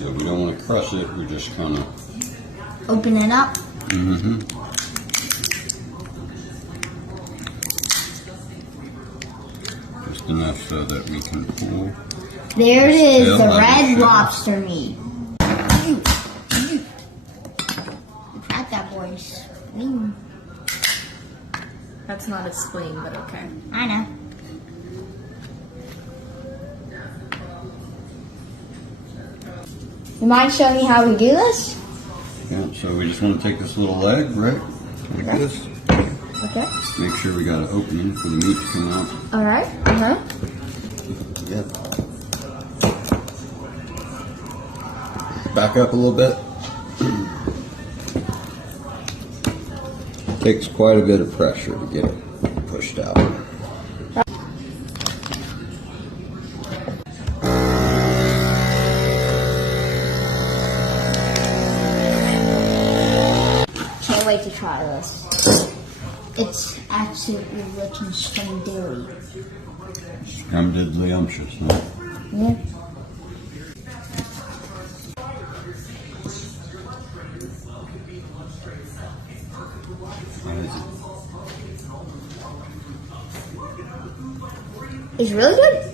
So we don't want to crush it, we're just kind of... Open it up. Mm-hmm. Just enough so that we can pull. There it is, the tail out of red the shell. lobster meat. At that boy's spleen. That's not a spleen, but okay. I know. You mind showing me how we do this? Yeah, so we just want to take this little leg, right? Like this. Okay. Make sure we got an opening for the meat to come out. Alright. Yep. Back up a little bit. Takes quite a bit of pressure to get it pushed out. Can't wait to try this. It's absolutely rich and scrumptious. Scrumptious, huh? Yeah. How is it? It's really good.